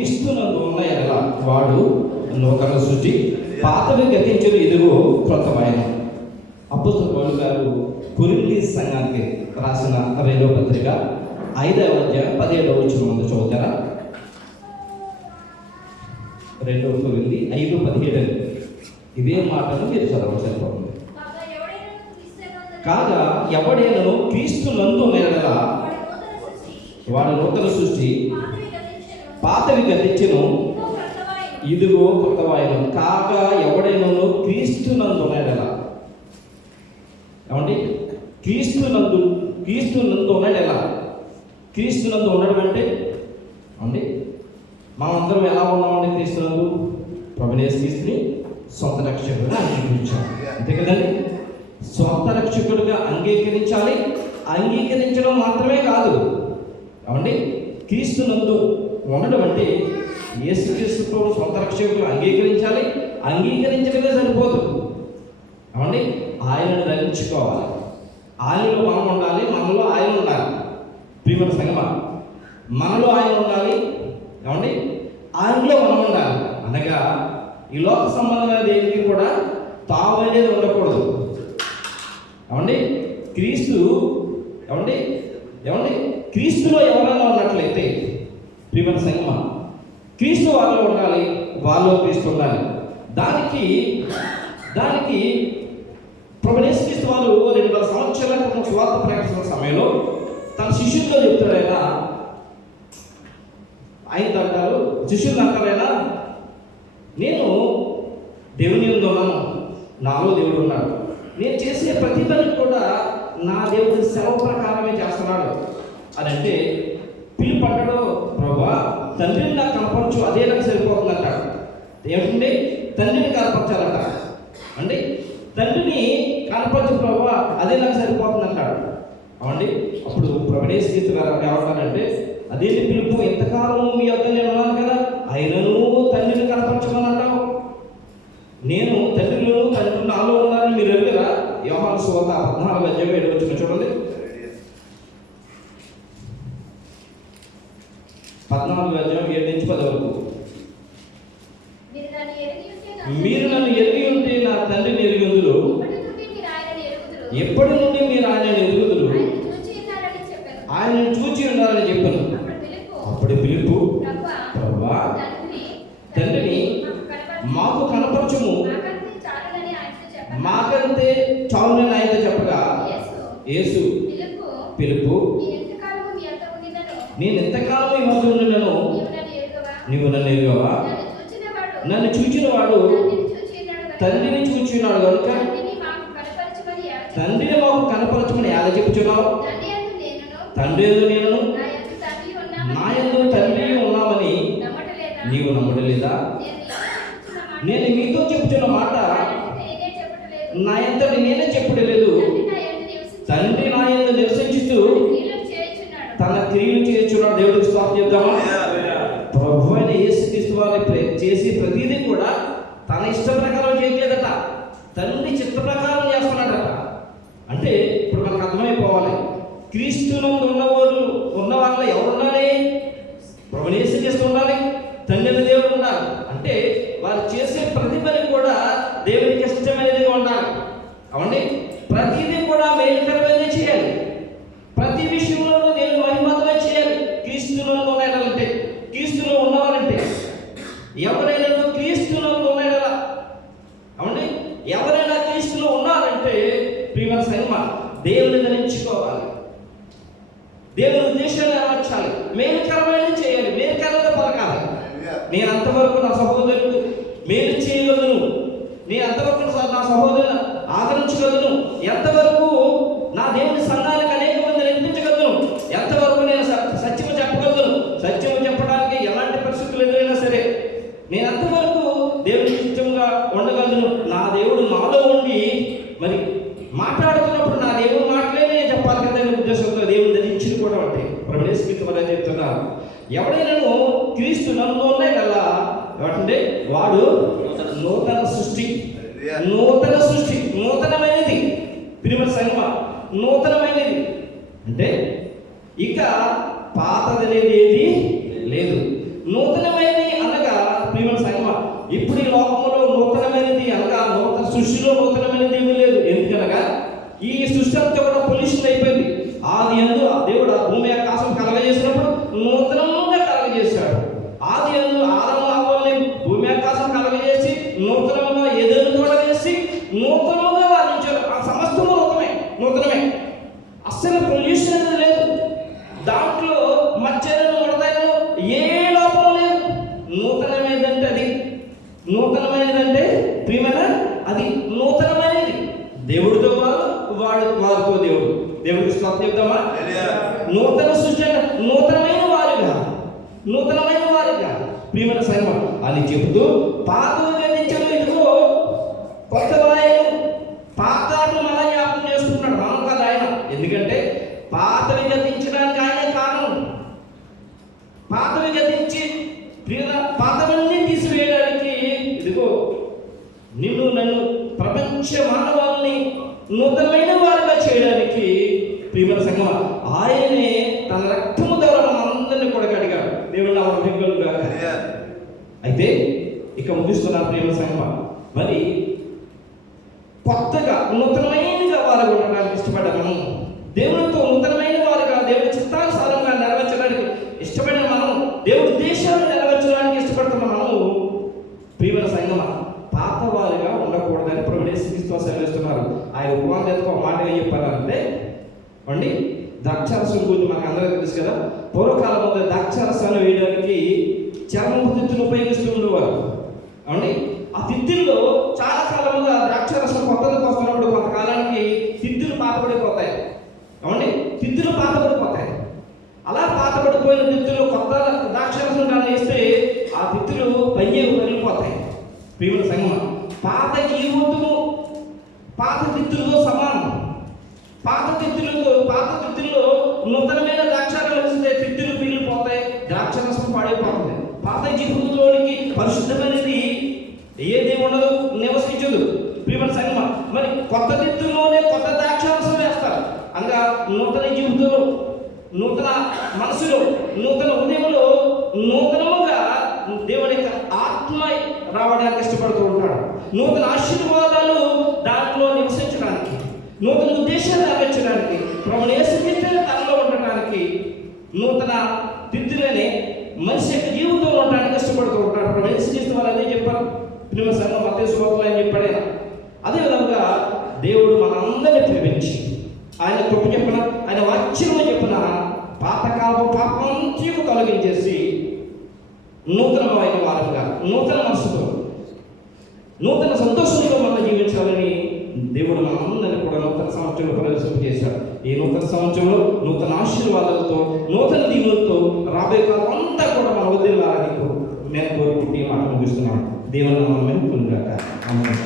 క్రీస్తునందు ఉన్న ఎడల వాడు నూతన సృష్టి, పాతవి గతించును, ఇదిగో క్రొత్తమైన. అపోస్తలుడు పౌలు గారు కొరింథీ సంఘానికి రాసిన 2వ పత్రిక 5వ అధ్యాయం 17వ వచనం చదువుతారా? 2 కొరింథీ 5:17. ఇవే మాటలు మీరు చదవసరిపోతుంది. కాగా ఎవడైనను క్రీస్తునందు ఉన్న ఎడల వాడు నూతన సృష్టి, పాతవి గతించెను, ఇదిగో క్రొత్తవాయను. కాగా ఎవడైనను క్రీస్తునందు ఉన్న ఎడల, ఏమండి? క్రీస్తునందు ఉన్న ఎడల. క్రీస్తునందు ఉండడం అంటే అండి మనమందరం ఎలా ఉన్నామండి? క్రీస్తునందు ప్రభువైన యేసుక్రీస్తుని సొంత రక్షకుడుగా అంగీకరించాలి, అంతే కదండి? సొంత రక్షకుడుగా అంగీకరించాలి. అంగీకరించడం మాత్రమే కాదు, ఏమండి? క్రీస్తునందు ఉండడం అంటే యేసుక్రీస్తు సొంత రక్షకుడు అంగీకరించాలి. అంగీకరించడమే సరిపోదు, ఏమండి? ఆయనను ధరించుకోవాలి. ఆయనలో మనం ఉండాలి, మనలో ఆయన ఉండాలి. ప్రియమైన సంగమా, మనలో ఆయన ఉండాలి, ఏమండి? ఆయనలో మనం ఉండాలి. అనగా ఈ లోక సంబంధమైన దేనికి కూడా తావు అనేది ఉండకూడదు, ఏమండి? క్రీస్తు, ఏమండి? క్రీస్తులో ఎవరైనా ఉన్నట్లయితే ప్రియమైన సంగమా, క్రీస్తు వాళ్ళలో ఉండాలి, వాళ్ళలో క్రీస్తు ఉండాలి. దానికి ప్రభువైన యేసుక్రీస్తు వారు 2000 సంవత్సరాల క్రితం సువార్త ప్రకటించిన సమయంలో తన శిష్యులతో చెప్తాడు. ఆయన అంటారు, శిష్యులు అంటారైనా, నేను దేవుని యందు ఉన్నాను, నాలో దేవుడు ఉన్నాడు. నేను చేసే ప్రతి పని కూడా నా దేవుడి సెలవు ప్రకారమే చేస్తున్నాడు అని అంటే, పిలుపు అంటాడు, ప్రభువా తండ్రిని నాకు కనపరచు, అదే నాకు సరిపోతుంది అంటాడు. ఏమిటంటే తండ్రిని కనపరచాలంట అండి. తండ్రిని కనపరచు ప్రభువా, అదే నాకు సరిపోతుంది అంటాడు, అవండి. అప్పుడు ప్రభువైన యేసుక్రీస్తు గారు ఏమంటారంటే, అదేంటి పిలుపు, ఎంతకాలం మీ వద్ద నేను ఉన్నాను కదా, ఆయనను తండ్రిని కనపరచమని అంటావు. నేను తండ్రిలోను తండ్రి నాలో ఉన్నానని మీరు ఎరుగురా? యోహాను సువార్త 14వ అధ్యాయం 7వ వచనం చూడండి. 14వ అధ్యాయం 7 నుంచి 10 వరకు. మీరు నన్ను ఎరిగి ఉంటే నా తండ్రిని ఎరుగుదురు, ఎప్పటి నుండి మీరు ఆయనను ఎరుగుదురు, ఆయనను చూచి ఉన్నారని చెప్పాను. అప్పుడు పిలుపు, ప్రభువా తండ్రిని మాకు కనపరచుము, మాకంతే చాలునని ఆయనతో చెప్పగా, యేసు పిలుపు, నేను ఎంతకాలం ఈ వద్ద ఉండినను నీవు నన్ను ఎరుగవా? నన్ను చూచిన వాడు తండ్రిని చూచినాడు కనుక తండ్రిని మాకు కనపరచమని ఎలా చెప్పుచున్నావు? తండ్రి యందు నేను, నా యందు తండ్రి ఉన్నామని నీవు నమ్మడలేదా? నేను మీతో చెప్పుచున్న మాట నా ఎంతటి నేనే చెప్పలేదు, తండ్రి నా యందు నివసించుతూ తన క్రియలు చేస్తున్నాడు. దేవుడికి స్తోత్రం చెప్తామా? ప్రభువైన యేసుక్రీస్తు వారు చేసే ప్రతిదీ కూడా తన ఇష్ట ప్రకారం చేయలేదట, తండ్రి చిత్త ప్రకారం చేస్తున్నాడట. అంటే ఇప్పుడు మనకు అర్థమైపోవాలి, క్రీస్తునందు ఉన్న వాళ్ళు ఎవరు ఉండాలి? ప్రభువైన యేసుక్రీస్తు ఉండాలి, తండ్రి దేవుడు ఉండాలి. అంటే వారు చేసే ప్రతి పని కూడా దేవునికి ఇష్టమైనదిగా ఉండాలి, అవండి. ప్రతిదీ కూడా మేలుకరమైనది చేయాలి, ప్రతి విషయంలోనూ దేవుని మహిమగా చేయాలి. క్రీస్తునందు ఉన్నాడంటే, క్రీస్తులో ఉన్నవారంటే, ఎవరైనా క్రీస్తునందు ఉన్నాడా? అవండి, ఎవరైనా క్రీస్తులో ఉన్నారంటే ప్రియమైన సంగమా, దేవుని ధరించుకోవాలి, దేవుని ఉద్దేశాన్ని అమర్చాలి, మేలుకరమైనది చేయాలి, మేలుకరంగా పలకాలి. నేను అంతవరకు నా సహోదరుడు మేలు చేయగలను, నేను అంతవరకు నా సహోదరుని ఆదరించగలను, ఎంతవరకు నా దేవుని సంఘానికి అనేక మంది నడిపించగలను, ఎంతవరకు నేను సత్యము చెప్పగలను. సత్యము చెప్పడానికి ఎలాంటి పరిస్థితులు ఎదురైనా సరే నేను అంతవరకు దేవుని ఇష్టంగా ఉండగలను. నా దేవుడు నాలో ఉండి మరి మాట్లాడుతున్నప్పుడు నా దేవుడు మాటలే నేను చెప్పాలి కదా ఉద్దేశంతో దేవుని ధరించి కూడా అంటే ప్రభువైన యేసుక్రీస్తు వారు చెప్తున్నారు, ఎవడైనాను క్రీస్తు నన్ను ఉన్నాయి కదా ఏమంటే వాడు నూతన సృష్టి, నూతనమైనది. ప్రియమైన సంగమా, నూతనమైనది అంటే ఇక పాతదనేది ఏది లేదు, నూతనమైనది నూతనమైనదంటే అది నూతనమైనదంటే ప్రియమైన అది నూతనమైనది. దేవుడితో వారితో దేవుడికి స్తోత్రం చెప్తామా? నూతన సృష్టి అంటే నూతనమైన వారిగా ప్రియమైన సంఘం అని చెబుతూ పాతవి గతించడం ఇదిగో కొత్త వాయు పాతను మళ్ళా జ్ఞాపకం చేసుకుంటున్నాడు. మనం కాదు ఆయన. ఎందుకంటే పాతవి గతించడానికి ఆయనే కారణం. పాతవి గతించి పాతవన్నీ తీసివేయడానికి ఇదిగో నిన్ను నన్ను ప్రపంచ మానవాళ్ళని నూతనమైన వారిగా చేయడానికి ప్రియమైన సంఘం ఆయనే తన రక్తము ద్వారా మనందరినీ కూడా కడిగాడు. దేవుడు నా మహిమలుగా. అయితే ఇక ముగిస్తున్నా ప్రియమైన సంఘం. మరి కొత్తగా నూతనమైనగా వారు ఉండడానికి ఇష్టపడ్డ మనం, దేవుడితో నూతనమైన వారుగా దేవుడి చిత్తానుసారంగా నెరవేర్చడానికి ఇష్టపడిన మనం, దేవుడి దేశాన్ని నెరవేర్చడానికి ఇష్టపడుతున్న మనము ప్రియమైన సంఘం పాత వారిగా ఉండకూడదని ప్రభువు యేసుక్రీస్తు సెలవిస్తున్నారు. ఆయన ఉపవాసానికి ఒక మాట ఏం చెప్పారంటే అండి, ద్రాక్షారసం గురించి మనకు అందరికీ తెలుసు కదా. పూర్వకాలంలో ద్రాక్షారసాన్ని వేయడానికి చర్మపు తిత్తులు ఉపయోగిస్తూ ఉండేవారు. అవునండి, ఆ తిత్తుల్లో చాలా కాలంగా ద్రాక్షారసం కొత్తగా వస్తున్నప్పుడు కొంతకాలానికి తిత్తులు పాతపడిపోతాయి. అవునండి, తిత్తులు పాతపడిపోతాయి. అలా పాతపడిపోయిన తిత్తులు కొత్త ద్రాక్షారసం కానీ వేస్తే ఆ తిత్తులు పయ్యేవి వెళ్ళిపోతాయి. ప్రియమైన సంగమం, పాత జీవితము పాత తిత్తులతో సమానం. పాత తిత్తుల్లో నూతనమైన ద్రాక్షారసం వేస్తే తిత్తులు పీలిపోతాయి, ద్రాక్షారసం పాడైపోతుంది. పాత జీవితంలోనికి పరిశుద్ధమైనది ఏది ఉండదు, నివసించదు. ప్రియమైన సంగమం, మరి కొత్త తిత్తుల్లోనే కొత్త ద్రాక్షారసం వేస్తారు. అనగా నూతన జీవితంలో, నూతన మనసులో, నూతన హృదయంలో నూతనముగా దేవుని యొక్క ఆత్మ రావడానికి ఇష్టపడుతూ ఉంటాడు. నూతన ఆశీర్వాదాలు దాంట్లో నివసించడానికి, నూతన ఉద్దేశాలు నెరవేర్చడానికి, ప్రభువు యేసుక్రీస్తు తనలో ఉండటానికి, నూతన తిత్తులనే మనిషి యొక్క జీవితంలో ఉండడానికి ఇష్టపడుతూ ఉంటాడు. ప్రభువు యేసుక్రీస్తు వాళ్ళు అదే చెప్పారు. ప్రియమైన సంఘం మత్తయి సువార్తలో అని చెప్పాడు. అదేవిధంగా దేవుడు మనందరినీ ప్రేమించి ఆయన కృప చెప్పిన, ఆయన వాక్యంలో చెప్పిన పాతకాలం పాపంతీకు తొలగించేసి నూతనమైన వారంగా, నూతన మనసుతో, నూతన సంతోషంతో మనం జీవించాలని దేవుడు మనందరినీ కూడా నూతన సంవత్సరంలో ప్రవేశింపజేశాడు. ఈ నూతన సంవత్సరంలో నూతన ఆశీర్వాదాలతో, నూతన దీవులతో రాబోయే కాలం అంతా కూడా మన వదిలేయాలని నేను కోరుకుంటే మాట ముగిస్తున్నాను. దేవుని నామమున పొందుగాక. ఆమేన్.